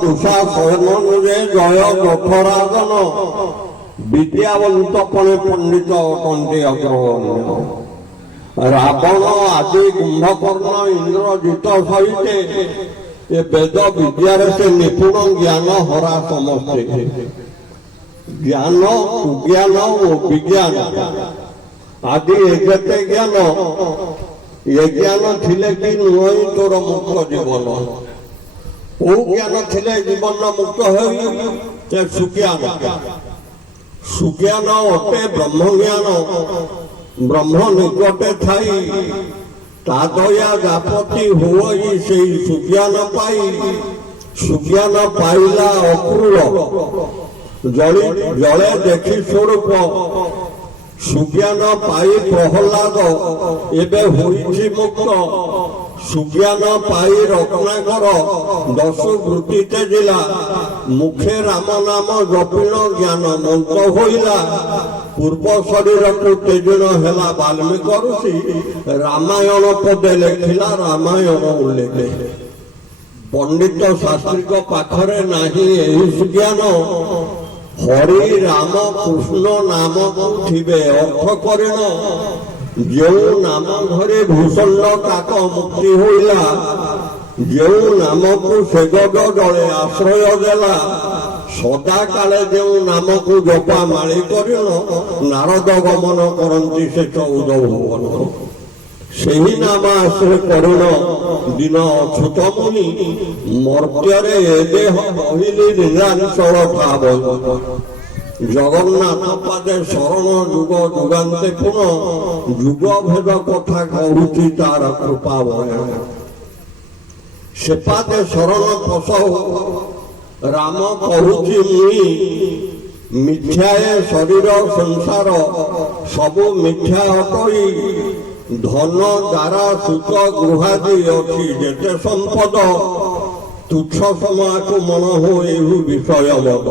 তুষা শয়নরে জয় যথরাজন বিদ্যাবন্তপণে পণ্ডিত অটন্তি অগ্রগণ্য। রাবণ আদি কুম্ভকর্ণ ইন্দ্রজিত সহিতে এ বেদ বিদ্যারে সে নিপুণ জ্ঞান হরা সমস্তে। জ্ঞান কুজ্ঞান ও বিজ্ঞান আদি এগেতে জ্ঞান এ জ্ঞান থিলে কি নুই তোর মুক্ত জীবন। ও জ্ঞান থিলে জীবন মুক্ত হই সুজ্ঞান। সুজ্ঞান অটে ব্রহ্মজ্ঞান। ব্রহ্ম নিকটে থাই তা দয়া যাপতি হই সেই সুজ্ঞান পাই। সুজ্ঞান পাইলা অক্রূর জলে দেখি স্বরূপ। সুজ্ঞান পাই প্রহ্লাদ এবে হইছি মুক্ত। সুজ্ঞান পাই রত্নাকর দশ বৃত্তিতে জিলা। মুখে রাম নাম জপিল জ্ঞান মন্ত্র হইলা। পূর্ব শরীরକୁ তেজନ ହେଲା ବାଲ୍ମୀକ ଋଷି। ରାମାୟଣ ପଦେ ଲେଖିଲା ରାମାୟଣ ଉଲ୍ଲେଖ। ପଣ୍ଡିତ ଶାସ୍ତ୍ରୀଙ୍କ ପାଖରେ ନାହିଁ ଏହି ସୁଜ୍ଞାନ। ହରି ରାମ କୃଷ୍ଣ ନାମକୁ ଥିବେ ଅର୍ଥ କରିଣ। ଯେଉଁ ନାମ ଧରି ଭୂଷଣ୍ଡ କାକ ମୁକ୍ତି ହୋଇଲା। ଯେଉଁ ନାମକୁ ସେଗଦ ଜଳେ ଆଶ୍ରୟ ଦେଲା। ସଦା କାଳେ ଯେଉଁ ନାମକୁ ଜପା ମାଳି କରିଣ। ନାରଦ ଗମନ କରନ୍ତି ସେ 14 ଭୁବନ। ସେହି ନାମ ଆଶ୍ରୟ କରିଣ ଦିନ ଅଚ୍ୟୁତ ମୁନି। ମର୍ତ୍ତ୍ୟରେ ଏ ଦେହ ରହିଲି ନିରାଞ୍ଚଳ ଠାବ। ଜଗନ୍ନାଥ ପାଦେ ଶରଣ ଯୁଗ ଯୁଗାନ୍ତେ ପୁନ। ଯୁଗ ଭେଦ କଥା କହୁଛି ତାର କୃପା ବୟ। ସେ ପାଦେ ଶରଣ ପଶଉ ରାମ କହୁଛି ମୁଇଁ। ମିଥ୍ୟାଏ ଶରୀର ସଂସାର ସବୁ ମିଥ୍ୟା ଅଟଇ। ଧନ ଦ୍ୱାରା ସୁତ ଗୃହାଦି ଅଛି ଯେତେ ସମ୍ପଦ। ତୁଚ୍ଛ ସମାକୁ ମନ ହୋ ଏହି ବିଷୟ ମଦ।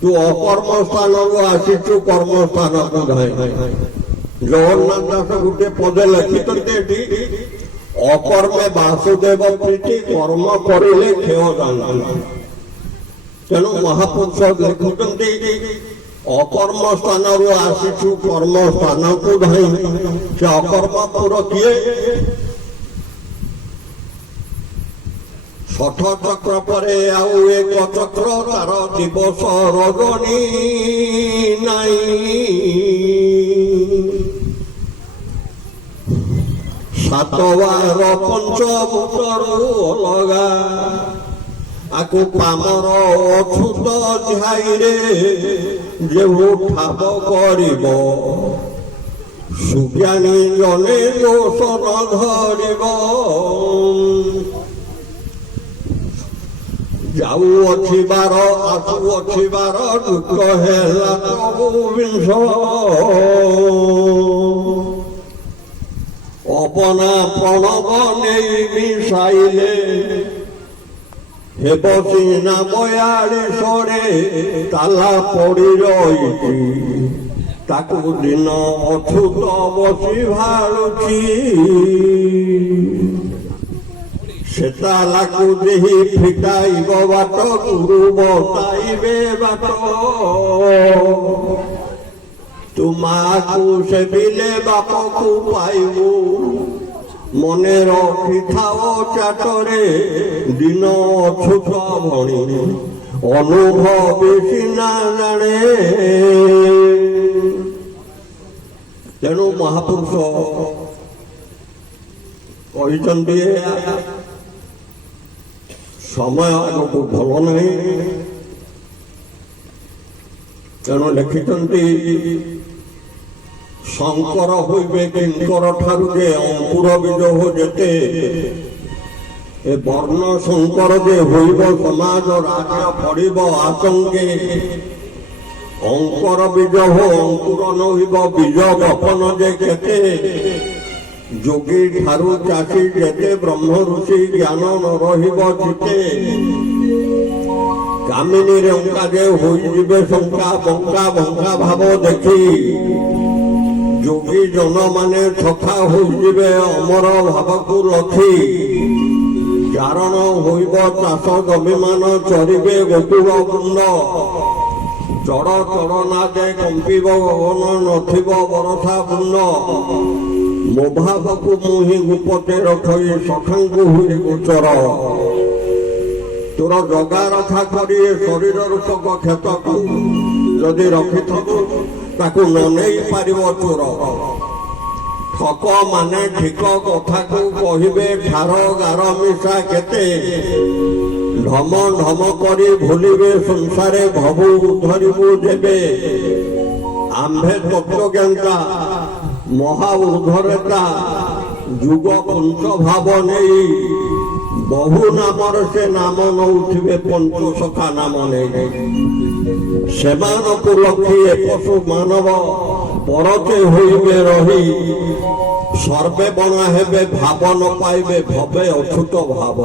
ତୁ ଅକର୍ମ ସ୍ଥାନରୁ ଆସିଛୁ କର୍ମସ୍ଥାନକୁ ଧାଇଁ। ଜଗନ୍ନାଥ ଦାସ ଗୋଟେ ପଦେ ଲେଖିଛନ୍ତି ଏଠି। ଅକର୍ମେ ବାସୁଦେବ ପ୍ରୀତି କର୍ମ କରିଲେ କ୍ଷୟ ଜାଣନ୍ତି। ତେଣୁ ମହାପୁରୁଷ ଲେଖୁଛନ୍ତି ଅକର୍ମ ସ୍ଥାନରୁ ଆସିଛୁ କର୍ମ ସ୍ଥାନକୁ ଧାଇଁ। ସେ ଅକର୍ମପୁର କିଏ? ଷଠ ଚକ୍ର ପରେ ଆଉ ଏକ ଚକ୍ର ତାର ଦିବସ ରଜନୀ ନାହିଁ। ସାତବାର ପଞ୍ଚଭୂତରୁ ଅଲଗା ଆକୁ ପାମର ଅଛୁତ ଝାଇରେ ଯେଉଁ ଠାବ କରିବ। ସୁଜ୍ଞାନୀ ଜନେ ଦୋଷ ନ ଧରିବ। ଯାଉଅଛି ବାର ଆସୁଅଛି ବାର ଦୁଃଖ ହେଲା ଚବିଂଶ। ଅପନା ପ୍ରଣବ ନେଇ ମିଶାଇଲେ ହେବ ସିନା 42ରେ। ତାଲା ପଡ଼ି ରହିଛି ତାକୁ ଦିନ ଅଛୁତ ବସି ଭାଳୁଛି। ସେ ତାଲାକୁ ଦେହି ଫିଟାଇବ ବାଟ ଗୁରୁ ବତାଇବେ ବାଟ। ତୁ ମାକୁ ସେବିଲେ ବାପକୁ ପାଇବୁ। ମନେ ରଖିଥାଅ ଚାଟରେ ଦିନ ଅଛୁତ ଭଣି। ଅନୁଭବୀ ସିନା ଜାଣେ। ତେଣୁ ମହାପୁରୁଷ କହିଛନ୍ତି ସମୟ ଆଗକୁ ଭଲ ନାହିଁ। ତେଣୁ ଲେଖିଛନ୍ତି ଶଙ୍କର ହୋଇବେ କିଙ୍କର ଠାରୁ ଯେ ଅଙ୍କୁର ବୀଜ ହୋ ଯେତେ। ଏ ବର୍ଣ୍ଣ ଶଙ୍କର ଯେ ହୋଇବ ସମାଜ ରାଜ୍ୟ ପଡ଼ିବ ଆତଙ୍କେ। ଅଙ୍କର ବୀଜ ହୋ ଅଙ୍କୁର ନୋହିବ ବୀଜ ବପନ ଯେ କେତେ। ଯୋଗୀ ଠାରୁ ଚାଷୀ ଯେତେ ବ୍ରହ୍ମ ଋଷି ଜ୍ଞାନ ନ ରହିବ ଚିତେ। କାମିନୀ ରଙ୍କା ଯେ ହୋଇଯିବେ ଶଙ୍କା ବଙ୍କା ବଙ୍କା ଭାବ ଦେଖି। ଯୋଗୀ ଜନ ମାନେ ଠକା ହୋଇଯିବେ ଅମର ଭାବକୁ ରଖି। ଚାରଣ ହୋଇବ ଚାଷ ଜମିମାନ ଚରିବେ ଗୋକୁଳ ବୃନ୍ଦ ଚଡ଼ ଚଡ଼ ନାଦେ କମ୍ପିବ ଗଗନ ନଥିବ ବରଷା ବୃନ୍ଦ ମୋ ଭାବକୁ ମୁହିଁ ଗୁପଟେ ରଖି ସଖାଙ୍କୁ ହୁଏ ଗୋଚର ତୋର ଜଗା ରଖା କରି ଶରୀର ରୂପକ କ୍ଷେତକୁ ଯଦି ରଖିଥବୁ ତାକୁ ନ ନେଇ ପାରିବ ଚୋର ଠକ ମାନେ ଠିକ କଥାକୁ କହିବେ ଠାର ଗାର ମିଶା କେତେ ଢମ ଢମ କରି ଭୁଲିବେ ସଂସାରେ ଭବୁ ଧରିବୁ ଯେବେ ଆମ୍ଭେ ତତ୍ତ୍ୱଜ୍ଞାତା ମହା ଉର୍ଦ୍ଧ୍ୱରେତା ଯୁଗ ପଞ୍ଚ ଭାବ ନେଇ ବହୁ ନାମରେ ସେ ନାମ ନଉଥିବେ ପଞ୍ଚସଖା ନାମ ନେଇ ସେମାନଙ୍କୁ ଲକ୍ଷି ଏପଶୁ ମାନବ ପରତେ ହୋଇବେ ରହି ସର୍ବେ ବଣା ହେବେ ଭାବ ନ ପାଇବେ ଭବେ ଅଚ୍ୟୁତ ଭାବ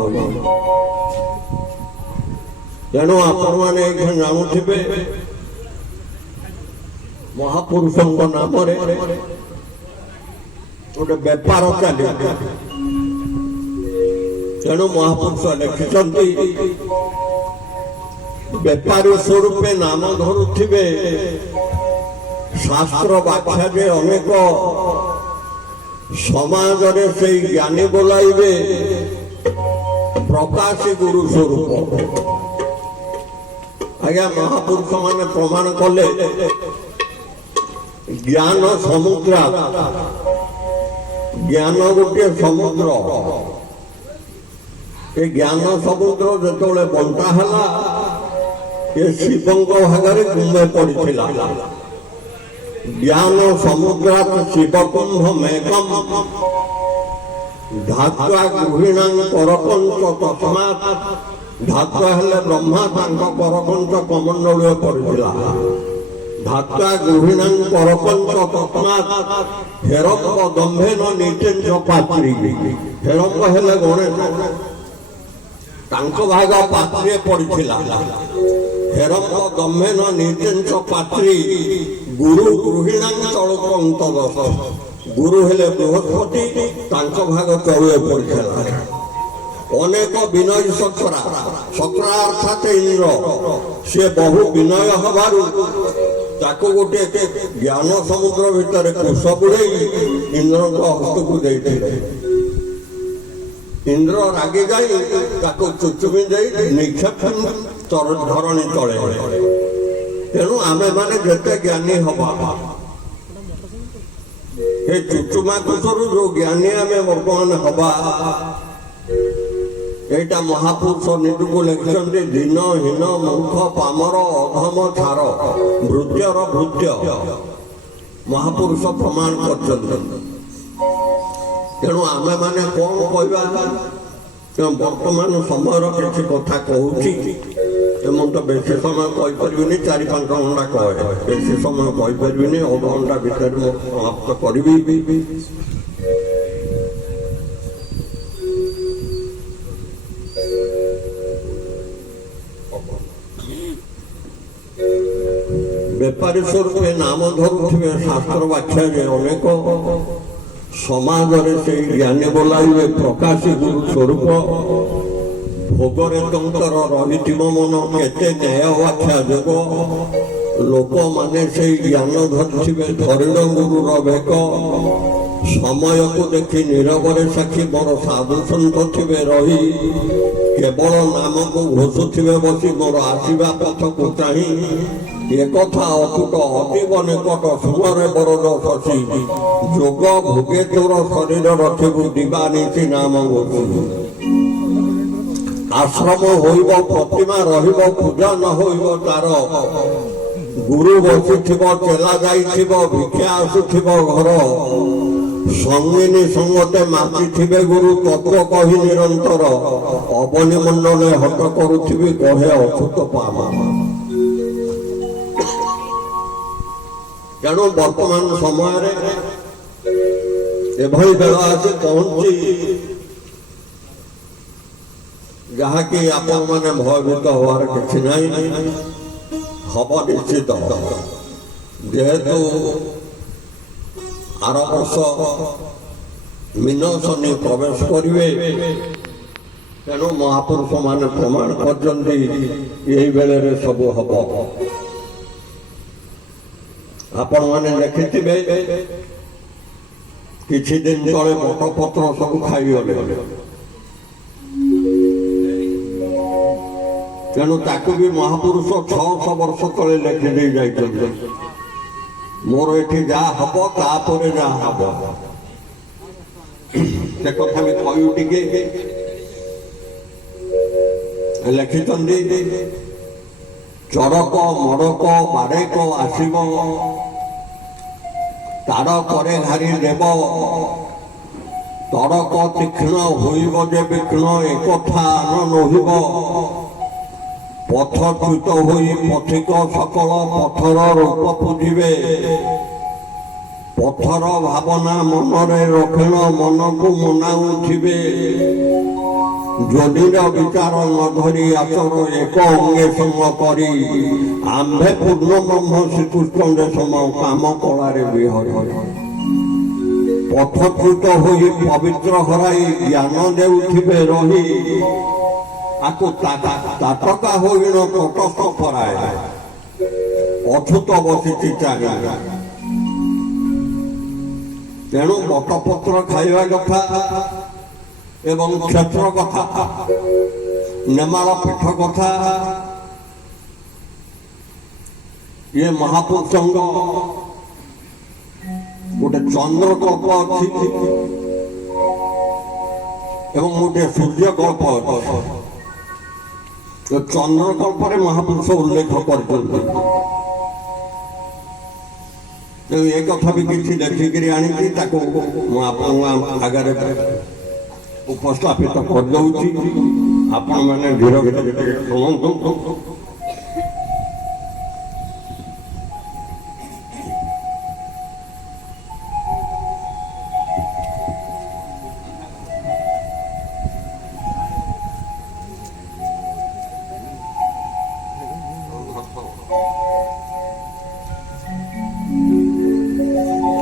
ତେଣୁ ଆପଣମାନେ ଏଇଠି ଜାଣୁଥିବେ ମହାପୁରୁଷଙ୍କ ନାମରେ ଗୋଟେ ବେପାର ଚାଲିବ ତେଣୁ ମହାପୁରୁଷ ଲେଖିଛନ୍ତି ବେପାରୀ ସ୍ୱରୂପେ ନାମ ଧରୁଥିବେ ଶାସ୍ତ୍ର ବ୍ୟାଖ୍ୟାରେ ଅନେକ ସମାଜରେ ସେଇ ଜ୍ଞାନୀ ବୋଲାଇବେ ପ୍ରକାଶୀ ଗୁରୁ ସ୍ୱରୂପ ଆଜ୍ଞା ମହାପୁରୁଷ ମାନେ ପ୍ରମାଣ କଲେ ଜ୍ଞାନ ସମୁଦ୍ର ଜ୍ଞାନ ଗୋଟିଏ ସମୁଦ୍ର ଏ ଜ୍ଞାନ ସମୁଦ୍ର ଯେତେବେଳେ ବଣ୍ଟା ହେଲା ଏ ଶିବଙ୍କ ଭାଗରେ କୁମ୍ଭେ ପଡ଼ିଥିଲା ଜ୍ଞାନ ସମୁଦ୍ରାତ ଶିବକୁମ୍ଭ ମେଘମ୍ ଧାତ୍ୱା ଗୃହିଣାଂ କରକଞ୍ଚ ତସ୍ମାତ୍ ଧାତ୍ୱା ହେଲେ ବ୍ରହ୍ମା ତାଙ୍କ କରକଞ୍ଚ କମଣ୍ଡଳରେ ପଡ଼ିଥିଲା ଧାତ୍ୱା ଗୃହିଣାଂ କରକଞ୍ଚ ତସ୍ମାତ୍ ହେରମ୍ବ ଦମ୍ଭେନ ନିଚେଞ୍ଚ ପାତ୍ରୀ ହେରମ୍ବ ହେଲେ ଗଣେଶ ତାଙ୍କ ଭାଗ ପାତ୍ରିରେ ପଡ଼ିଥିଲା ହେରମ୍ବ ଦମ୍ଭେନ ନିଚେଞ୍ଚ ପାତ୍ରୀ ଗୁରୁ ଗୃହିଣାଂ ଚଳୁକନ୍ତ ଦଶ ଗୁରୁ ହେଲେ ବୃହସ୍ପତି ତାଙ୍କ ଭାଗ ଚଳୁଏ ପଡ଼ିଥିଲା ଅନେକ ବିନୟ ସକ୍ରା ସକ୍ରା ଅର୍ଥାତ ଇନ୍ଦ୍ର ସେ ବହୁ ବିନୟ ହେବାରୁ ତାକୁ ଗୋଟିଏ ଜ୍ଞାନ ସମୁଦ୍ର ଭିତରେ କୁଶ ବୁଡ଼େଇ ଇନ୍ଦ୍ରଙ୍କ ହସ୍ତକୁ ଦେଇଥିଲେ ଇନ୍ଦ୍ର ରାଗି ଯାଇ ତାକୁ ଚୁଚୁମି ଦେଇ ନିକ୍ଷେପ ଧରଣୀ ତଳେ ତେଣୁ ଆମେ ମାନେ ଯେତେ ଜ୍ଞାନୀ ହବା ଏ ଚୁଚୁମା କୁଶରୁ ଯୋଉ ଜ୍ଞାନୀ ଆମେ ବର୍ତ୍ତମାନ ହବା এইটা মহাপুরুষ নিজକୁ ଲେଖିଛନ୍ତି ଦିନହୀନ ମୂର୍ଖ ପାମର ଅଧମ ଛାର ଭୃତ୍ୟର ଭୃତ୍ୟ ମହାପୁରୁଷ ପ୍ରମାଣ କରିଛନ୍ତି ତେଣୁ ଆମେ ମାନେ କଣ କହିବା ବର୍ତ୍ତମାନ ସମୟର କିଛି କଥା କହୁଛି ମୁଁ ତ ବେଶୀ ସମୟ କହିପାରିବିନି 4-5 ଘଣ୍ଟା କହେ ବେଶୀ ସମୟ କହିପାରିବିନି ଅଧଘଣ୍ଟା ଭିତରେ ମୁଁ ସମାପ୍ତ କରିବି ବେପାରୀ ସ୍ୱରୂପେ ନାମ ଧରୁଥିବେ ଶାସ୍ତ୍ର ବ୍ୟାଖ୍ୟାରେ ଅନେକ ସମାଜରେ ସେଇ ଜ୍ଞାନୀ ବୋଲାଇବେ ପ୍ରକାଶୀ ଗୁରୁ ସ୍ୱରୂପ ଭୋଗରେ ତଙ୍କର ରହିଥିବ ମନ କେତେ ନ୍ୟାୟ ବ୍ୟାଖ୍ୟା ଯୋଗ ଲୋକମାନେ ସେଇ ଜ୍ଞାନ ଧରିଥିବେ ଧରିଣ ଗୁରୁର ବେକ ସମୟକୁ ଦେଖି ନୀରବରେ ସାକ୍ଷୀ ମୋର ସାଧୁ ସନ୍ଥ ଥିବେ ରହି କେବଳ ନାମକୁ ଘୋଷୁଥିବେ ବସି ମୋର ଆସିବା ପଥକୁ ଚାହିଁ একথা অকুট অতীব নিকট সুমরে বরদ শশী যোগ ভোগে তোর শরীর রখিবু দিবানিশি নাম ঘোষিবু আশ্রম হইব প্রতিমা রহিব পূজা ন হইব তার গুরু বসিথিব চেলা যাইথিব ভিক্ষা আসুথিব ঘর সঙ্গিনী সঙ্গতে মাতিথিবে গুরু তত্ত্ব কহি নিরন্তর অবনী মণ্ডলে হট করুথিবি কহে অচ্যুত পামা ତେଣୁ ବର୍ତ୍ତମାନ ସମୟରେ ଏଭଳି ବେଳ ଆସି ପହଞ୍ଚି ଯାହାକି ଆପଣମାନେ ଭୟଭୀତ ହବାର କିଛି ନାହିଁ ହବ ନିଶ୍ଚିତ ଯେହେତୁ ଆର ବର୍ଷ ମୀନ ଶନି ପ୍ରବେଶ କରିବେ ତେଣୁ ମହାପୁରୁଷ ମାନେ ପ୍ରମାଣ କରିଛନ୍ତି ଏଇ ବେଳରେ ସବୁ ହବ। ଆପଣମାନେ ଦେଖିଥିବେ କିଛି ଦିନ ତଳେ ବଟପତ୍ର ସବୁ ଖାଇଗଲେ, ତେଣୁ ତାକୁ ବି ମହାପୁରୁଷ 600 ବର୍ଷ ତଳେ ଲେଖିଦେଇ ଯାଇଛନ୍ତି। ମୋର ଏଠି ଯାହା ହବ ତାପରେ ଯାହା ହବ ସେ କଥା ବି କହିବୁ ଟିକେ। ଲେଖିଛନ୍ତି ଚରକ ମଡ଼କ ବାଡ଼େକ ଆସିବ, ତାର ପରେ ଘାରି ଦେବ, ତଡ଼କ ତୀକ୍ଷ୍ଣ ହୋଇବ ଯେ ବିଘ୍ନ ଏକଥା ନ ନୋହିବ। ପଥଚ୍ୟୁତ ହୋଇ ପଥିକ ସକଳ ପଥର ରୂପ ପୂଜିବେ, ପଥର ଭାବନା ମନରେ ରକ୍ଷଣ ମନକୁ ମନାଉଥିବେ। ଯଦିର ବିଚାର ନ ଧରି ଆଚର ଏକ ଅଙ୍ଗେ ସମ କରି, ଆମ୍ଭେ ପୂର୍ଣ୍ଣ ବ୍ରହ୍ମ ଶ୍ରୀକୃଷ୍ଣ ସମ କାମ କଳାରେ ବିହରି। ପଥଚ୍ୟୁତ ହୋଇ ପବିତ୍ର ହରାଇ ଜ୍ଞାନ ଦେଉଥିବେ ରହି, ଆକୁ ତାଟକା ହୋଇଣ ତଟସ୍ଥ କରାଏ, ଅଛୁତ ବସିଛି ଚାରି। ତେଣୁ ବଟପତ୍ର ଖାଇବା କଥା ଏବଂ କ୍ଷେତ୍ର କଥା, ନେମାଳ ପୀଠ କଥା, ଇଏ ମହାପୁରୁଷଙ୍କ ଗୋଟେ ଚନ୍ଦ୍ରକଳ୍ପ ଅଛି ଏବଂ ଗୋଟେ ସୂର୍ଯ୍ୟକଳ୍ପ ଅଛି। ଚନ୍ଦ୍ରକଳ୍ପରେ ମହାପୁରୁଷ ଉଲ୍ଲେଖ କରିଛନ୍ତି। ଏ କଥା ବି କିଛି ଦେଖିକିରି ଆଣିକି ତାକୁ ମୁଁ ଆପଣଙ୍କ ଆଗରେ ଉପସ୍ଥାପିତ କରିଦେଉଛି। ଆପଣମାନେ ଧୀର ଧୀରେ ଶୁଣନ୍ତୁ।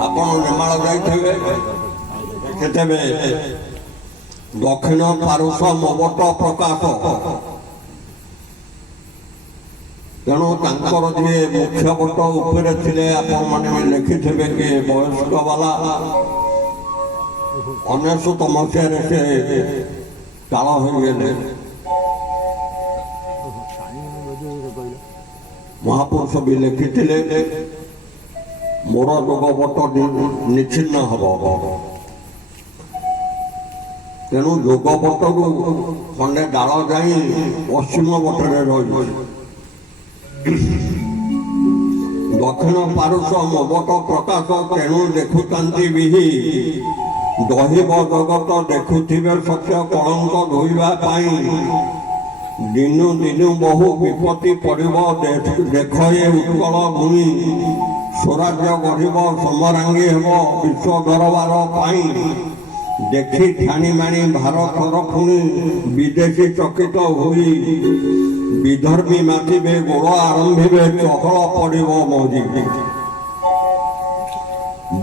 ଆପଣ ନେମାଳ ଯାଇଥିବେ, ଦେଖିଥିବେ ଦକ୍ଷିଣ ପାରୁଷ ମବଟ ପ୍ରକାଶ। ତେଣୁ ତାଙ୍କର ଯିଏ ମୁଖ୍ୟ ବଟ ଉପରେ ଥିଲେ, ଆପଣମାନେ ଲେଖିଥିବେ କି ବୟସ୍କ ବାଲା 19 ମସିହାରେ ସେ କାଳ ହୋଇଗଲେ। ମହାପୁରୁଷ ବି ଲେଖିଥିଲେ ମୋର ଯୋଗ ବଟ ନିଚ୍ଛିନ୍ନ ହବ। ତେଣୁ ଯୋଗ ବଟରୁ ଖଣ୍ଡେ ଡାଳ ଯାଇ ପଶ୍ଚିମ ବଟରେ ରହିବ। ଦକ୍ଷିଣ ପାରୁଷ ମବଟ ପ୍ରକାଶ, ତେଣୁ ଦେଖୁଥାନ୍ତି ବିହି ଦହିବ ଜଗତ, ଦେଖୁଥିବେ ସତ୍ୟ କଳଙ୍କ ଧୋଇବା ପାଇଁ। ଦିନୁ ଦିନୁ ବହୁ ବିପତ୍ତି ପଡ଼ିବ, ଦେଖ ଏ ଉତ୍କଳ ଭୂମି। ସ୍ୱରାଜ୍ୟ ଗଢ଼ିବ ସମରାଙ୍ଗୀ ହେବ ବିଶ୍ୱ ଦରବାର ପାଇଁ। ଦେଖି ଠାଣି ମାଣି ଭାରତର ପୁଣି ବିଦେଶୀ ଚକିତ ହୋଇ, ବିଧର୍ମୀ ମାତିବେ ଗୋଳ ଆରମ୍ଭିବେ, ଚହଳ ପଡ଼ିବ ମରି।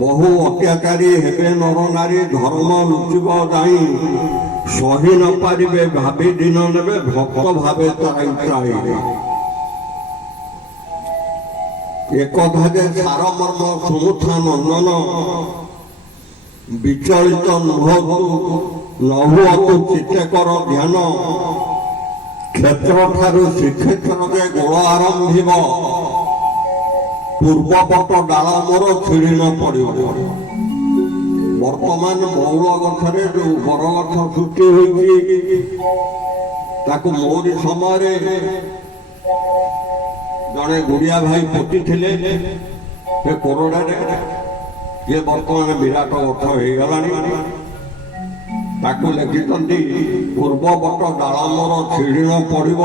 ବହୁ ଅତ୍ୟାଚାରୀ ହେବେ ନର ନାରୀ, ଧର୍ମ ଲୁଚିବ ଯାଇ। ସହି ନ ପାରିବେ ଭାବି ଦିନ ନେବେ, ଭକ୍ତ ଭାବେ ତ୍ରାହି ତ୍ରାହି। একথা যে সারমর্ম সমুথা নন্দন, বিচলিত নহুଅতু চিত্তে কর ধ্যান। ক্ষেত্র ঠারু শ্রীক্ষেত্র যে গোଳ ଆରମ୍ଭିବ, ପୂର୍ବପଟ ଡାଳ ମୋର ଛିଡ଼ି ନ ପଡ଼ିବ। ବର୍ତ୍ତମାନ ବଉଳ ଗଛରେ ଯୋଉ ବରଗଛ ସୃଷ୍ଟି ହୋଇଛି, ତାକୁ ମୋରି ସମୟରେ ଜଣେ ଗୁଡ଼ିଆ ଭାଇ ପୋତିଥିଲେ ସେ କୋରଡ଼ାରେ। ଇଏ ବର୍ତ୍ତମାନ ବିରାଟ ଗଛ ହେଇଗଲାଣି। ତାକୁ ଲେଖିଛନ୍ତି ପୂର୍ବପଟ ଡାଳ ମୋର ଛିଡ଼ି ନ ପଡ଼ିବ,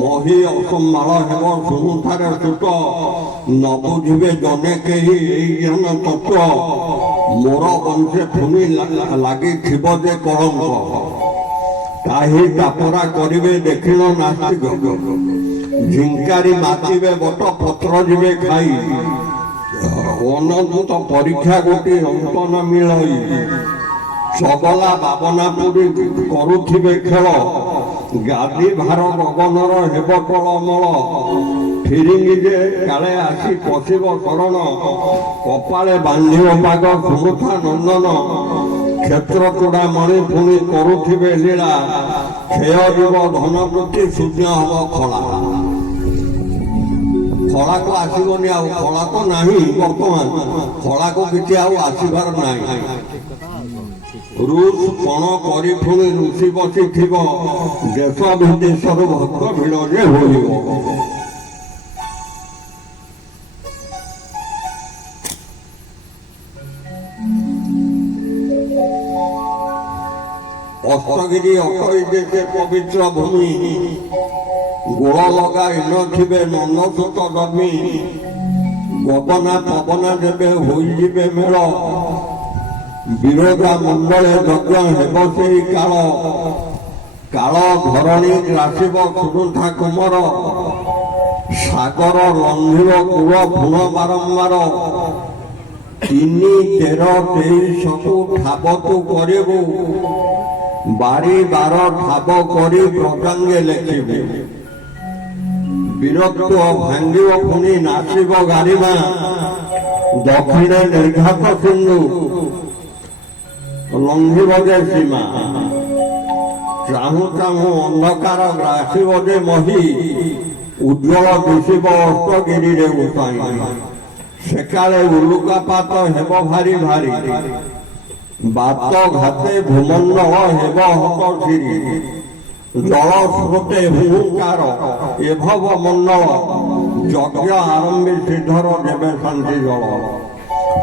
ମହି ଅସମ୍ଭାଳ ହେବ ଶୁଣୁଥାରେ ସୁତ। ନ ବୁଝିବେ ଜନେ କେହି ଏଇ ଜ୍ଞାନ ତତ୍ତ୍ୱ, ମୋର ବଂଶେ ପୁଣି ଲାଗିଥିବ ଯେ କଳଙ୍କ। ତାହି ତାପରା କରିବେ ଦେଖିଣ ନାସ୍ତିକ, ଝିଙ୍କାରି ମାତିବେ ବଟ ପତ୍ର ଯିବେ ଖାଇ। ଅନନ୍ତ ପରୀକ୍ଷା ଗୋଟି ଅନ୍ତ ନ ମିଳଇ, ଚଗଲା ବାବନା ପୁରୀ କରୁଥିବେ ଖେଳ, ଗାଦି ଭାର ଗଗନର ହେବ ଟଳମଳ, ଫିରିଙ୍ଗି ଯେ କାଳେ ଆସି ପଶିବ ଶରଣ, କପାଳେ ବାନ୍ଧିବ ପାଗ ସୁମୁଥା ନନ୍ଦନ, କ୍ଷେତ୍ର ଚୂଡ଼ା ମଣି ପୁଣି କରୁଥିବେ ଲୀଳା, କ୍ଷୟ ଯିବ ଧନବୃତ୍ତି ଶୂନ୍ୟ ହବ ଖଳା। ଖଳାକୁ ଆସିବନି, ଆଉ ଖଳା ତ ନାହିଁ ବର୍ତ୍ତମାନ, ଖଳାକୁ କିଛି ଆଉ ଆସିବାର ନାହିଁ। ରୁଷ ପଣ କରି ପୁଣି ଋଷି ବସିଥିବ, ଦେଶ ବିଦେଶରୁ ଭକ୍ତ ଭିଡ଼ରେ ହୋଇବ। ଅସ୍ତଗିରି ଅଟଇ ଯେ ପବିତ୍ର ଭୂମି, ଗୋଳ ଲଗାଇ ନଥିବେ ନନ୍ଦସୁତ ଜମି, ଗଗନା ପବନା ଦେବେ ହୋଇଯିବେ ମେଳ, ବିରୋଧା ମଣ୍ଡଳେ ଯଜ୍ଞ ହେବ ସେଇ କାଳ, କାଳ ଧରଣୀ ଗ୍ରାସିବ ସୁରୁନ୍ଥା କୁମର, ସାଗର ଲଙ୍ଘିବ କୂଳ ଫୁଣ ବାରମ୍ବାର, 3, 13, 23 ଠାବ ତୁ କରିବୁ, ବାରି ବାର ଠାବ କରି ବ୍ରଜାଙ୍ଗେ ଲେଖିବୁ, ବୀରତ୍ୱ ଭାଙ୍ଗିବ ପୁଣି ନାଚିବ ଗାରିମା, ଦକ୍ଷିଣେ ନିର୍ଘାତ ସିନ୍ଧୁ ଲଙ୍ଘିବ ଯେ ସୀମା, ଚାହୁଁ ଚାହୁଁ ଅନ୍ଧକାର ଗ୍ରାସିବ ଯେ ମହି, ଉଜ୍ଜଳ ଦିଶିବ ଅସ୍ତଗିରିରେ ଉପାଇ, ସେକାଳେ ଉଲୁକାପାତ ହେବ ଭାରି ଭାରି, ବାତ ଘାତେ ଭୂମଣ୍ଡଳ ହେବ ହତ ସିରି, ଜଳ ସ୍ରୋତେ ହୁଙ୍କାର ଏଭବ ମଣ୍ଡଳ, ଯଜ୍ଞ ଆରମ୍ଭି ଶ୍ରୀଧର ଦେବେ ଶାନ୍ତି ଜଳ,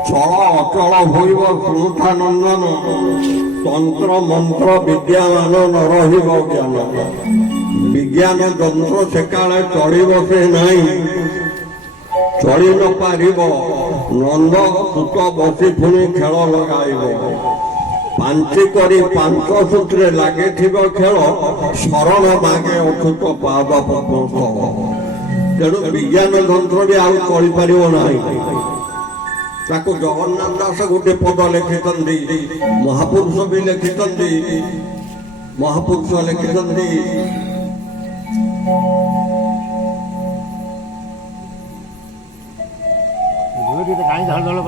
ଚଳ ଅଚଳ ହୋଇବ ଶୃଣୁଥା ନନ୍ଦନ, ତନ୍ତ୍ର ମନ୍ତ୍ର ବିଦ୍ୟାମାନ ନ ରହିବ ଜ୍ଞାନ, ବିଜ୍ଞାନ ଯନ୍ତ୍ର ସେକାଳେ ଚଳିବ ସେ ନାହିଁ, ଚଳି ନ ପାରିବ ନନ୍ଦ ସୁତ ବସି ପୁଣି ଖେଳ ଲଗାଇବ, ପାଞ୍ଚି କରି 5 ସୂତ୍ରେ ଲାଗିଥିବ ଖେଳ, ଶରଣ ମାଗେ ଅଛୁତ ପାଦ ପଦ୍ମସ୍ଥଳ। ତେଣୁ ବିଜ୍ଞାନ ଯନ୍ତ୍ର ବି ଆଉ ଚଳିପାରିବ ନାହିଁ। ତାକୁ ଜଗନ୍ନାଥ ଦାସ ଗୋଟେ ପଦ ଲେଖିଛନ୍ତି, ମହାପୁରୁଷ ବି ଲେଖିଛନ୍ତି, ମହାପୁରୁଷ ଲେଖିଛନ୍ତି,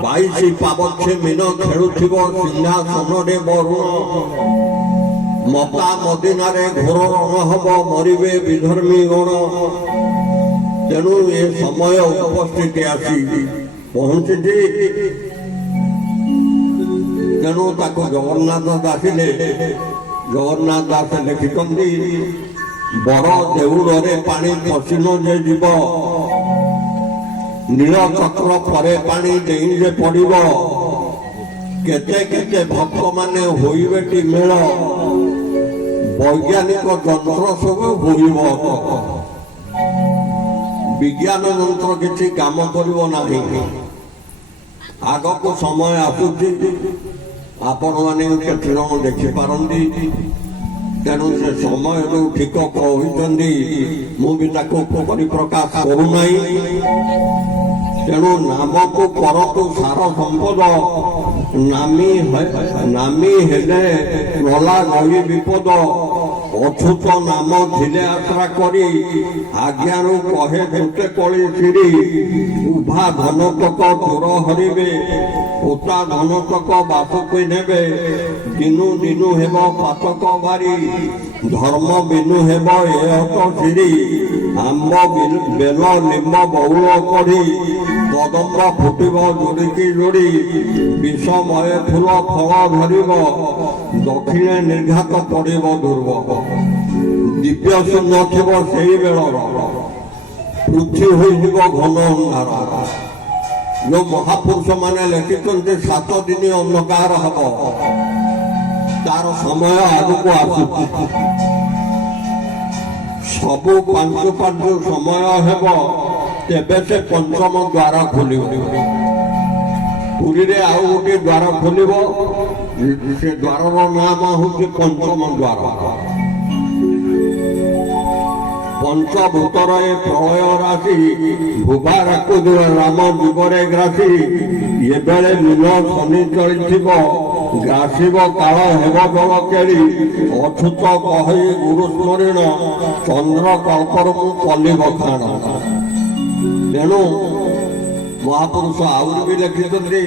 ବାଇଶି ପାବଛେ ମୀନ ଖେଳୁଥିବ ସିଂହାସନରେ ବରୁଣ, ମକା ମଦିନାରେ ଘୋର ରଣ ହବ ମରିବେ ବିଧର୍ମୀ ଗଣ। ତେଣୁ ଏ ସମୟ ଉପସ୍ଥିତି ଆସି ପହଞ୍ଚିଛି। ତେଣୁ ତାକୁ ଜଗନ୍ନାଥ ଦାସିଲେ, ଜଗନ୍ନାଥ ଦାସ ଲେଖିଛନ୍ତି, ବଡ଼ ଦେଉଳରେ ପାଣି ପଶିନ ଯେ ଯିବ, ନୀଳ ଚକ୍ର ପରେ ପାଣି ଡେଇଁ ଯେ ପଡ଼ିବ, କେତେ କେତେ ଭକ୍ତମାନେ ହୋଇବେଟି ମେଳ, ବୈଜ୍ଞାନିକ ଯନ୍ତ୍ର ସବୁ ହୋଇବ, ବିଜ୍ଞାନ ଯନ୍ତ୍ର କିଛି କାମ କରିବ ନାହିଁ। ଆଗକୁ ସମୟ ଆସୁଛି, ଆପଣମାନେ କେତେ ଜଣ ଦେଖିପାରନ୍ତି। ତେଣୁ ସେ ସମୟ ଯୋଉ ଠିକ କହିଛନ୍ତି, ମୁଁ ବି ତାକୁ ପରିପ୍ରକାଶ କରୁନାହିଁ। ତେଣୁ ନାମକୁ କରନ୍ତୁ ସାର ସମ୍ପଦ, ନାମୀ ହେଲେ ଗଲା ଗଳି ବିପଦ, ଅଛୁତ ନାମ ଥିଲେ ଆଶ୍ରା କରି, ଆଜ୍ଞାରୁ କହେ ଯେତେ କଳି ଚିରି, ଉଭା ଧନତକ ଚୋର ହରିବେ, ପୋତା ଧନତକ ବାସକୁ ନେବେ, ଦିନୁ ଦିନୁ ହେବ ପାତକ ବାରି, ଧର୍ମ ବିନୁ ହେବ ଏ ହତ ସିରି, ଆମ୍ବ ବେଲ ନିମ୍ବ ବଉଳ କଢି, କଦମ୍ବ ଫୁଟିବ ଯୋଡ଼ିକି ଯୋଡ଼ି, ବିଷମୟ ଫୁଲ ଫଳ ଧରିବ, ଦକ୍ଷିଣେ ନିର୍ଘାତ ପଡ଼ିବ ଦୁର୍ବ, ଦିବ୍ୟ ଶୂନ୍ୟ ଥିବ ସେଇ ବେଳର, ପୃଥ୍ୱୀ ହୋଇଯିବ ଘନ ଅନ୍ଧାର। ଯୋଉ ମହାପୁରୁଷ ମାନେ ଲେଖିଛନ୍ତି 7 ଦିନ ଅନ୍ଧକାର ହବ, ତାର ସମୟ ଆଗକୁ ଆସୁଛି। ସବୁ 5 ସମୟ ହେବ, ତେବେ ସେ ପଞ୍ଚମ ଦ୍ୱାର ଖୋଲିବ। ପୁରୀରେ ଆଉ ଗୋଟିଏ ଦ୍ୱାର ଖୋଲିବ, ସେ ଦ୍ୱାରର ନାମ ହେଉଛି ପଞ୍ଚମ ଦ୍ୱାର। ପଞ୍ଚଭୂତର ଏ ପ୍ରଳୟ ରାଶି, ଭୂଭାରାକୁ ରାମ ଯୁଗରେ ଗ୍ରାସୀ, ଏବେଳେ ମୀନ ଶନି ଚଳିଥିବ, ଗ୍ରାସିବ କାଳ ହେବ ବଳ କେଳି ଅଛୁତ କହି ଗୁରୁ ସ୍ମରଣ ଚନ୍ଦ୍ର କଳ୍ପର ମୁଁ କଲି ବଖାଣ। ତେଣୁ ମହାପୁରୁଷ ଆହୁରି ବି ଲେଖିଛନ୍ତି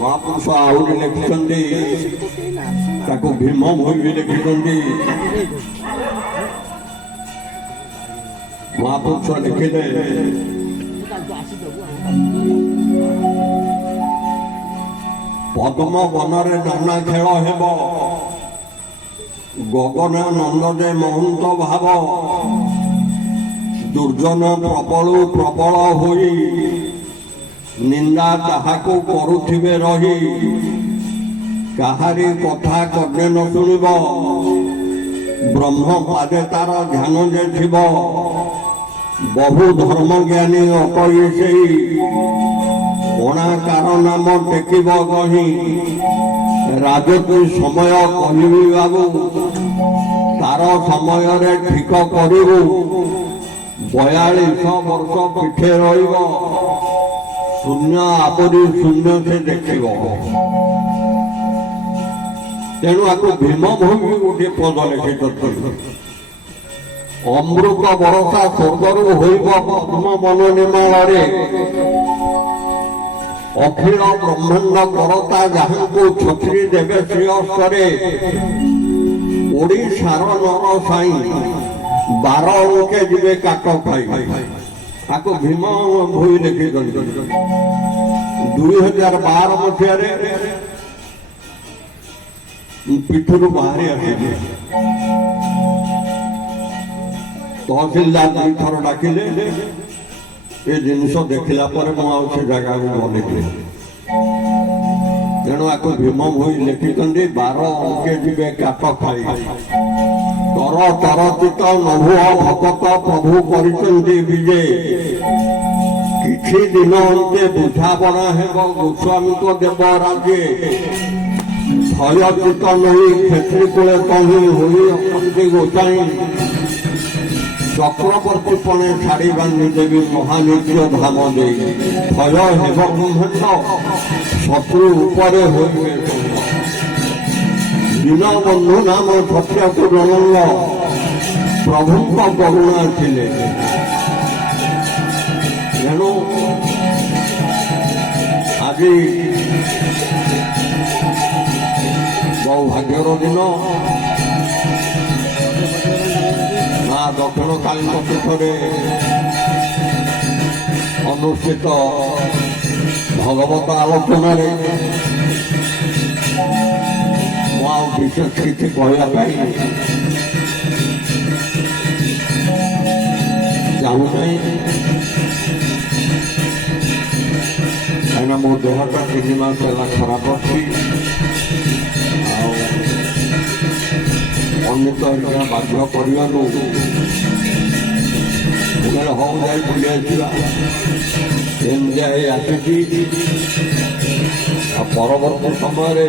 ମହାପୁରୁଷ ଆହୁରି ଲେଖିଛନ୍ତି ତାକୁ ଭୀମ ଭୋଇ ବି ଲେଖିଛନ୍ତି। ମହାପୁରୁଷ ଲେଖିଲେ ପଦ୍ମ ବନରେ ନାନା ଖେଳ ହେବ ଗଗନ ନନ୍ଦରେ ମହନ୍ତ ଭାବ ଦୁର୍ଜନ ପ୍ରବଳୁ ପ୍ରବଳ ହୋଇ ନିନ୍ଦା ତାହାକୁ କରୁଥିବେ ରହି କାହାରି କଥା କର୍ଣ୍ଣେ ନ ଶୁଣିବ ବ୍ରହ୍ମ ପାଦେ ତାର ଧ୍ୟାନ ଯେ ଥିବ ବହୁ ଧର୍ମ ଜ୍ଞାନୀ ଅକହି ସେଇ ଅଣାକାର ନାମ ଟେକିବ କହି ରାଜକୁ ସମୟ କହିବି ବାବୁ ତାର ସମୟରେ ଠିକ କରିବୁ 42 ବର୍ଷ ପିଠେ ରହିବ ଶୂନ୍ୟ ଆବରି ଶୂନ୍ୟ ସେ ଦେଖିବ। ତେଣୁ ଆକୁ ଭୀମ ଭୋଇ ଗୋଟିଏ ପଦ ଲେଖିଛନ୍ତି ଅମୃତ ବରଷା ସ୍ୱର୍ଗରୁ ହୋଇବ ପଦ୍ମ ବନ ନିମାଳରେ ଅଖିଳ ବ୍ରହ୍ମାଣ୍ଡ କରତା ଯାହାଙ୍କୁ ଛତ୍ରୀ ଦେବେ ଶ୍ରୀଅସ୍ତରେ ଓଡ଼ିଶାର ନର ସାଇଁ 12 ଅଙ୍କେ ଯିବେ କାଟ ଖାଇ। ତାକୁ ଭୀମ ଭୋଇ ଲେଖିଛନ୍ତି 2012 ମସିହାରେ ପିଠରୁ ବାହାରି ଆସିଲେ ତହସିଲଦାର 2 ଥର ଡାକିଲେ ଏ ଜିନିଷ ଦେଖିଲା ପରେ ମୁଁ ଆଉ ସେ ଜାଗାକୁ ଗଲିନି। ତେଣୁ ଆକୁ ଭୀମ ଭୋଇ ଲେଖିଛନ୍ତି 12 ଅଙ୍କେ ଯିବେ କାଟ ଖାଇ ତର ଚରଚିତ ନଭୁ ଭକତ ପ୍ରଭୁ କରିଛନ୍ତି ବିଜେ କିଛି ଦିନ ଅନ୍ତେ ବୁଝାବଣା ହେବ ଗୋସ୍ୱାମୀଙ୍କ ଦେବ ରାଜେ ଭୟଚିତ ନେଇ କ୍ଷେତ୍ରୀ କୂଳେ କହି ହୋଇ ଅଛନ୍ତି ଗୋସାଇଁ ଚକ୍ରବର୍ତ୍ତୀ ପଣେ ଶାଢ଼ୀ ବାନ୍ଧି ଦେବି ମହାନିତ୍ୟ ଧାମ ଦେଇ ଭୟ ହେବ ବ୍ରହ୍ମାଣ୍ଡ ଶତ୍ରୁ ଉପରେ ହୋଇବେ ଦୀନବନ୍ଧୁ ନାମ ସତ୍ୟକୁ ଜନଙ୍ଗ ପ୍ରଭୁଙ୍କ କରୁଣା ଥିଲେ। ତେଣୁ ଆଜି ସୌଭାଗ୍ୟର ଦିନ ମା ଦକ୍ଷିଣ କାଳୀଙ୍କ ପୀଠରେ ଅନୁଷ୍ଠିତ ଭଗବତ ଆଲୋଚନାରେ ମୁଁ ଆଉ ବିଶେଷ କିଛି କହିବା ପାଇଁ ଚାହୁଁନାହିଁ କାହିଁକିନା ମୋ ଦେହଟା 3 ମାସ ହେଲା ଖରାପ ଅଛି ଆଉ ଅନିତ ହେରିକା ବାଧ୍ୟ କରିବାରୁ ହଉ ଯାଇ ବୁଲି ଆସିବା ଏମିତି ଯାଇ ଆସିଛି। ଆଉ ପରବର୍ତ୍ତୀ ସମୟରେ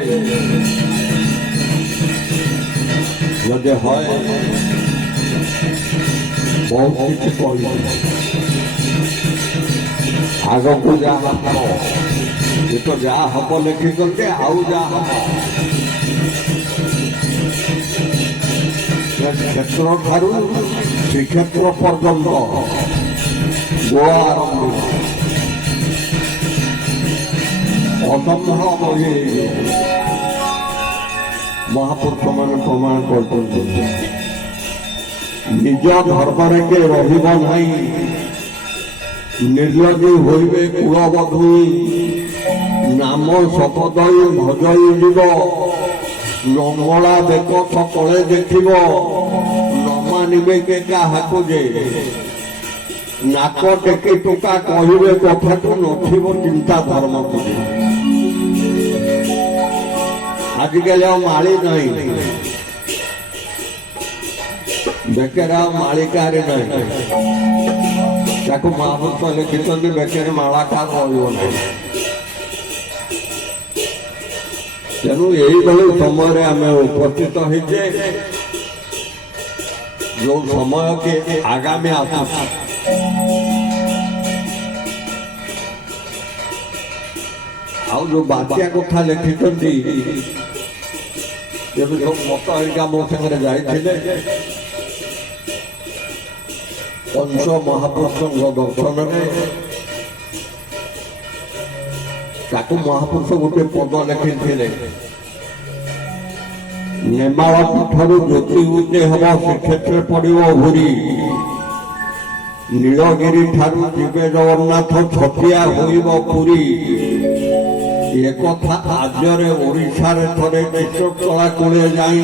ଯଦି হয় ବହୁତ କିଛି କହିବ ଆଗକୁ ଯାହା ହବ ଏ ତ ଯାହା ହବ ଲେଖିଛନ୍ତି ଆଉ ଯାହା ହବ କ୍ଷେତ୍ର ଠାରୁ ଶ୍ରୀକ୍ଷେତ୍ର ପର୍ଯ୍ୟନ୍ତ ଗୋଆ ଆରମ୍ଭ ଅସମ୍ଭବ ବହି ମହାପୁରୁଷମାନେ ପ୍ରମାଣ କରୁଛନ୍ତି ନିଜ ଧର୍ମରେ କେ ରହିବ ନାହିଁ ନିର୍ଲଜ୍ଜ ହୋଇବେ କୁଳବଧୂ ନାମ ଶପଥଇ ଭଜଇ ଯିବ ଲଙ୍ଗଳା ବେକ ସକଳେ ଦେଖିବ ନ ମାନିବେ କେ କାହାକୁ ଯେ ନାକ ଟେକି ଟୋକା କହିବେ କଥାକୁ ନଥିବ ଚିନ୍ତା ଧର୍ମକୁ। ଆଜିକାଲି ଆଉ ମାଳି ନାହିଁ ବେକେରେ ଆଉ ମାଳିକାରେ ନାହିଁ ତାକୁ ମହାପୁରୁଷ ଲେଖିଛନ୍ତି ବେକେରେ ମାଳାକାର ରହିବ ନାହିଁ। ତେଣୁ ଏଇଭଳି ସମୟରେ ଆମେ ଉପସ୍ଥିତ ହେଇଛେ ଯୋଉ ସମୟ କି ଆଗାମୀ ଆସୁଛି ଆଉ ଯୋଉ ବାତ୍ୟା କଥା ଲେଖିଛନ୍ତି ଯେବେ ସବୁ ମତ ହେରିକା ମୋ ସାଙ୍ଗରେ ଯାଇଥିଲେ ପଞ୍ଚ ମହାପୁରୁଷଙ୍କ ଦର୍ଶନରେ ତାକୁ ମହାପୁରୁଷ ଗୋଟେ ପଦ ଲେଖିଥିଲେ ନେମାଳ ପୀଠରୁ ଜ୍ୟୋତି ଉଦୟ ହେବ ଶ୍ରୀକ୍ଷେତ୍ରରେ ପଡ଼ିବ ହୁରି ନୀଳଗିରି ଠାରୁ ଯିବେ ଜଗନ୍ନାଥ ଛତିଆ ହୋଇବ ପୁରୀ একথা আজরে ওড়িশার থরে চিত্রকলা কূলে যাই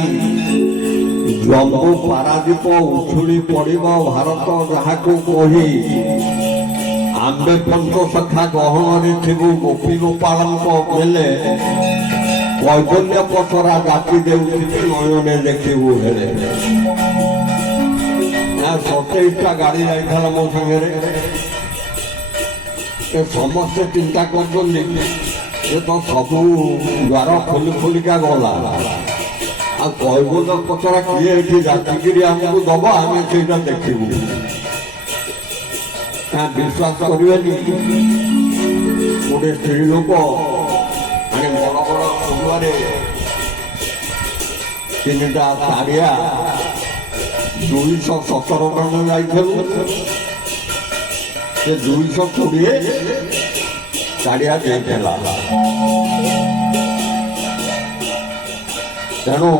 জম্বু পারাদীপ উছুলি পড়িব ভারত যাহাকু কহি আম্বে পঞ্চসখা গহণরে থিবু গোপী গোপালଙ୍କ বেলে কৈবল্য পথরা জাতি দেউথিবি নয়নে দেখিবু হেলে 27টা গাড়ি যাইଥିଲା ମୋ ସାଙ୍ଗରେ ସମସ୍ତେ ଚିନ୍ତା କରୁଛନ୍ତି ଏ ତ ସବୁ ଦ୍ୱାର ଖୋଲି ଖୋଲିକା ଗଲା ଆଉ କହିବ ପଚରା କିଏ ଏଠି ଯାଚିକିରି ଆମକୁ ଦବ ଆମେ ସେଇଟା ଦେଖିବୁ ବିଶ୍ୱାସ କରିବେନି ଗୋଟେ ସ୍ତ୍ରୀ ଲୋକ ମାନେ ବଡ଼ ବଡ଼ କୁଣ୍ଡରେ 3ଟା ତାଡ଼ିଆ 217 ଟନ ଯାଇଥିଲୁ ସେ 220 ତାଡ଼ିଆ ଦେଇଥିଲା ତେଣୁ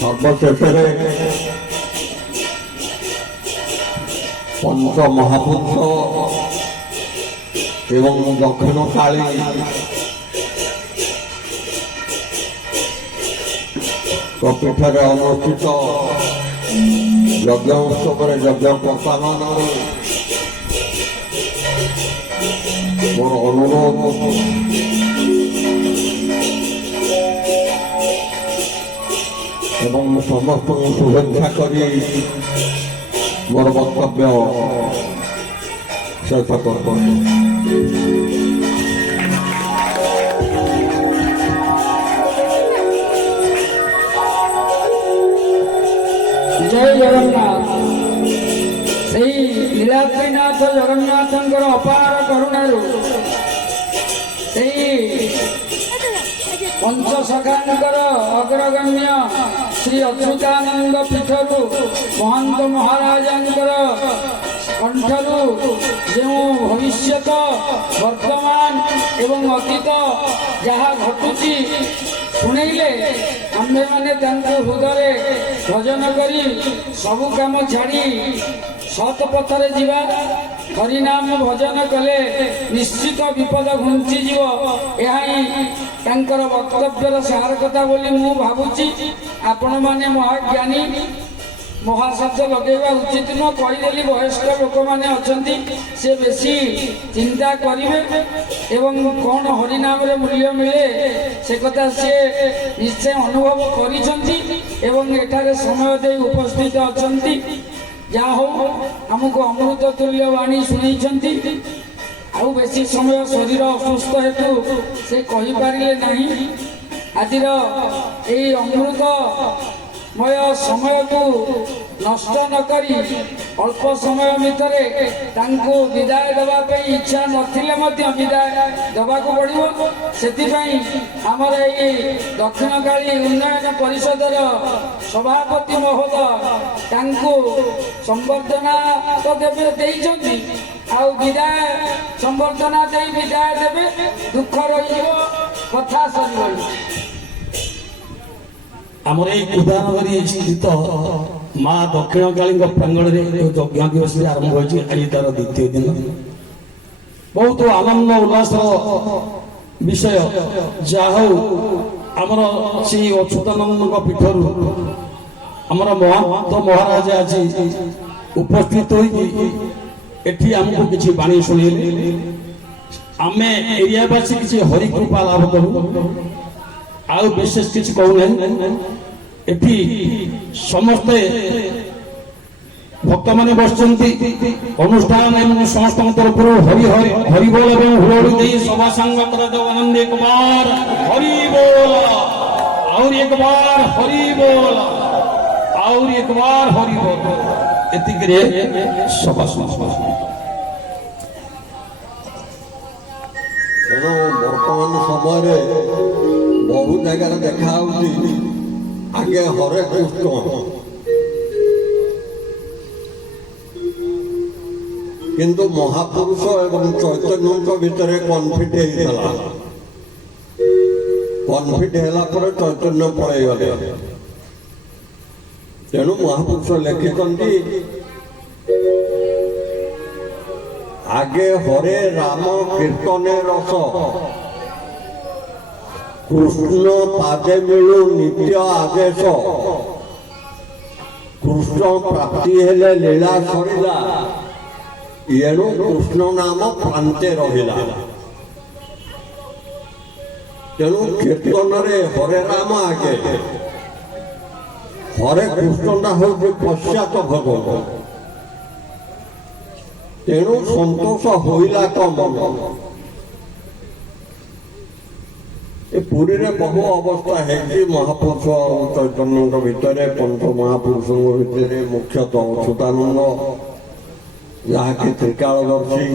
ସର୍ବଶେଷରେ ପଞ୍ଚ ମହାପୁରୁଷ ଏବଂ ଦକ୍ଷିଣ କାଳୀ ପୀଠରେ ଅନୁଷ୍ଠିତ ଯଜ୍ଞ ଉତ୍ସବରେ ଯଜ୍ଞ ପ୍ରସାରଣରେ ମୋର ଅନୁରୋଧ ଏବଂ ସମସ୍ତଙ୍କୁ ଶୁଭେଚ୍ଛା କରି ମୋର ବକ୍ତବ୍ୟ ଶେଷ କରୁଛି। जय जगन्नाथ से नीलाद्रीनाथ जगन्नाथंकर अपार करुणारू से पंचसखांकर अग्रगण्य श्री अच्युतानंद पीठरू महंत महाराजंकर कंठरू जो भविष्यत वर्तमान एवं अतीत जहाँ घटुची शुणेले आम्भे माने हृदय भजन करी सबु काम छाड़ी सत पथरे जीवा हरिनाम भजन कले निश्चित विपद घुंची जीव वक्तव्यर सार कथा बोली मु भावुची आपण माने महाज्ञानी महाशब्द लगेवा उचित न कहीदेली वयस्क लोक मैंने अच्छा से बेसी चिंता करेंगे एवं कौन हरिनाम मूल्य मिले से कथा सी निश्चय अनुभव कर समय दे उपस्थित अच्छा जहाँ हो आमको अमृत तुल्य वाणी शुणी आउ बेसी समय शरीर असुस्थ हेतु से कहींपारे नहीं आज अमृत मय समय को नष्ट न करी अल्प समय भितर विदाय देवाई इच्छा नथिले विदाय देवाक पड़ो से आमर ये दक्षिण काली उन्नयन परिषदर सभापति महोदय संबर्धना तो देवे विदाय संबर्धना दे विदाय देवे दुख रही कथा सर आमर उदानगरी स्थित माँ दक्षिण काली प्रांगण में यज्ञ दिवस आरंभ होती आज तार द्वितीय दिन बहुत आनंद उल्लास विषय जहाँ आमर से अच्युतानंद पीठर आमर महंत महाराज आज उपस्थित होती आमको किसी बाणी शुणेले आम एरियावासी किसी हरिकृपा लाभ करूँ आउ विशेष किसी कहूना एठी समस्ते भक्त माने बसचंती अनुष्ठान एवं समस्त तरफ हरि हरि हरि बोल एवं हुरहुरी दे सभा संग कर दो आनंद एक बार हरि बोल और एक बार हरि बोल और एक बार हरि बोल एतिक रे सभा संग ସମୟରେ ବହୁ ଜାଗାରେ ଦେଖାଯାଉଛି ଆଗେ ହରେ କୃଷ୍ଣ, କିନ୍ତୁ ମହାପୁରୁଷ ଏବଂ ଚୈତନ୍ୟଙ୍କ ଭିତରେ କନଫ୍ଲିକ୍ଟ ହେଇଥିଲା। କନଫ୍ଲିକ୍ଟ ହେଲା ପରେ ଚୈତନ୍ୟ ପଳେଇଗଲେ। ତେଣୁ ମହାପୁରୁଷ ଲେଖିଛନ୍ତି ଆଗେ ହରେ ରାମ କୀର୍ତ୍ତନେ ରସ, କୃଷ୍ଣ ପାଦେ ମିଳୁ ନିତ୍ୟ ଆଦେଶ, କୃଷ୍ଣ ପ୍ରାପ୍ତି ହେଲେ ଲୀଳା ସରିଲା, ଏଣୁ କୃଷ୍ଣ ନାମ ପ୍ରାନ୍ତେ ରହିଲା। ତେଣୁ କୀର୍ତ୍ତନରେ ହରେ ରାମ ଆଗେ, ହରେ କୃଷ୍ଣଟା ହେଉଛି ପଶ୍ଚାତ ଭଗବାନ। ତେଣୁ ସନ୍ତୋଷ ହୋଇଲା କମ। ଏ ପୁରୀରେ ବହୁ ଅବସ୍ଥା ହେଇଛି ମହାପୁରୁଷ ଚୈତନ୍ୟଙ୍କ ଭିତରେ, ପଞ୍ଚ ମହାପୁରୁଷଙ୍କ ଭିତରେ ମୁଖ୍ୟତଃ ଅଚ୍ୟୁତାନନ୍ଦ, ଯାହାକି ତ୍ରିକାଳଦର୍ଶୀ,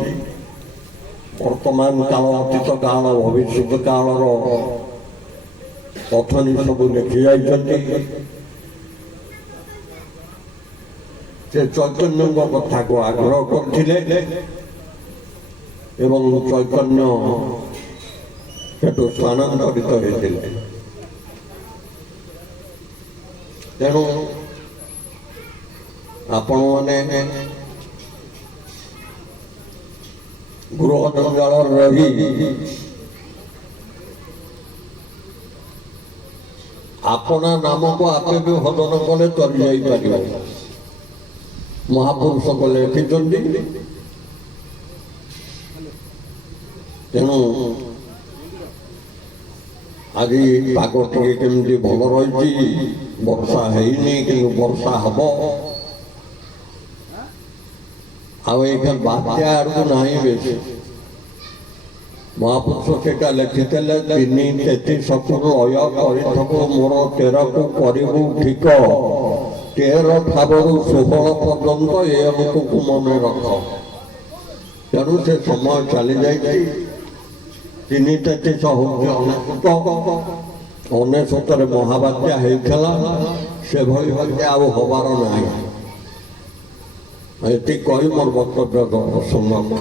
ବର୍ତ୍ତମାନ କାଳ, ଅତୀତ କାଳ, ଭବିଷ୍ୟତ କାଳର କଥନୀ ସବୁ ଲେଖି ଯାଇଛନ୍ତି। ସେ ଚୈତନ୍ୟଙ୍କ କଥାକୁ ଆଗ୍ରହ କରିଥିଲେ ଏବଂ ଚୈତନ୍ୟ ସେଠୁ ସ୍ଥାନାନ୍ତରିତ ହୋଇଥିଲେ। ତେଣୁ ଆପଣମାନେ ଗୃହ ଜଞ୍ଜାଳରେ ରହି ଆପଣା ନାମକୁ ଆପେ ବି ଭଜନ କଲେ ଚରି ଯାଇପାରିବ। ମହାପୁରୁଷ ଲେଖିଛନ୍ତି। ତେଣୁ ଆଜି ପାଗ ଟିକେ କେମିତି ଭଲ ରହିଛି, ବର୍ଷା ହେଇନି କିନ୍ତୁ ବର୍ଷା ହବ। ଆଉ ଏଇଟା ବାତ୍ୟା ଆଡ଼କୁ ନାହିଁ ବେଶୀ। ମହାପୁରୁଷ ସେଟା ଲେଖିଥିଲେ, 3-33 ଲୟ କରିଥବୁ ମୋର 13କୁ କରିବୁ ଠିକ, 13 ଠାରୁ 16 ପର୍ଯ୍ୟନ୍ତ ଏ ଅଙ୍କକୁ ମନେ ରଖ। ତେଣୁ ସେ ସମୟ ଚାଲି ଯାଇଛି। 3-33 ହେଉଛି 99ରେ ମହାବାତ୍ୟା ହେଇଥିଲା, ସେଭଳି ବାତ୍ୟା ଆଉ ହବାର ନାହିଁ। ଏତିକି କହି ମୋର ବକ୍ତବ୍ୟ ସମାପ୍ତ।